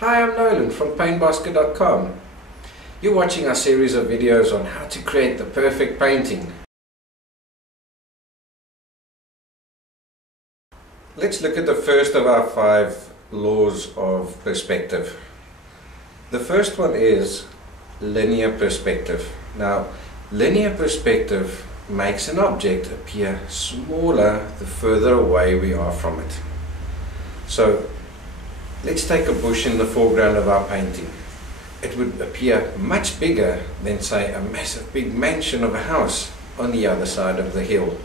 Hi, I'm Nolan from paintbasket.com. You're watching our series of videos on how to create the perfect painting. Let's look at the first of our 5 laws of perspective. The first one is linear perspective. Now, linear perspective makes an object appear smaller the further away we are from it. So, let's take a bush in the foreground of our painting. It would appear much bigger than, say, a massive big mansion of a house on the other side of the hill.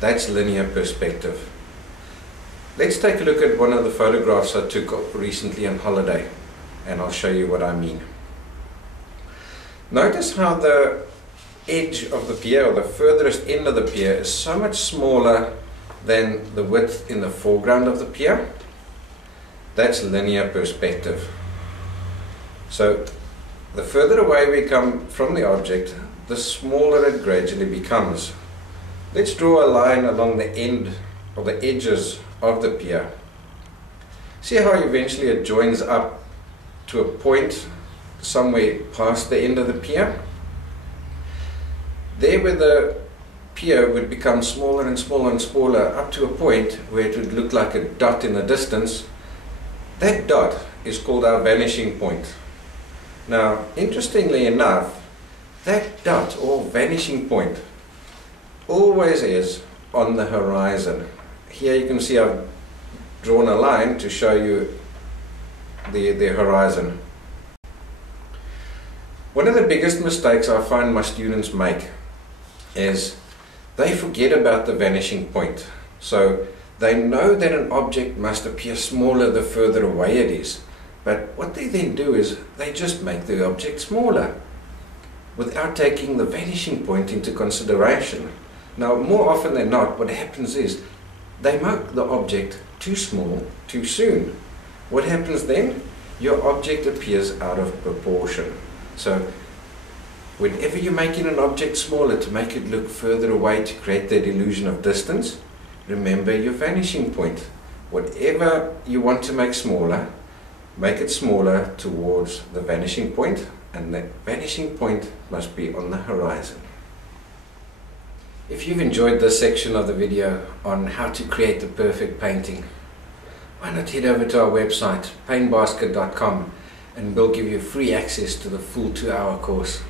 That's linear perspective. Let's take a look at one of the photographs I took recently on holiday, and I'll show you what I mean. Notice how the edge of the pier, or the furthest end of the pier, is so much smaller than the width in the foreground of the pier. That's linear perspective. So the further away we come from the object, the smaller it gradually becomes. Let's draw a line along the end or the edges of the pier. See how eventually it joins up to a point somewhere past the end of the pier? There where the pier would become smaller and smaller and smaller up to a point where it would look like a dot in the distance. That dot is called our vanishing point. Now, interestingly enough, that dot or vanishing point always is on the horizon. Here you can see I've drawn a line to show you the horizon. One of the biggest mistakes I find my students make is they forget about the vanishing point. So they know that an object must appear smaller the further away it is. But what they then do is they just make the object smaller without taking the vanishing point into consideration. Now, more often than not, what happens is they make the object too small too soon. What happens then? Your object appears out of proportion. So whenever you're making an object smaller to make it look further away to create that illusion of distance, remember your vanishing point. Whatever you want to make smaller, make it smaller towards the vanishing point, and that vanishing point must be on the horizon. If you've enjoyed this section of the video on how to create the perfect painting, why not head over to our website, paintbasket.com, and we'll give you free access to the full 2-hour course.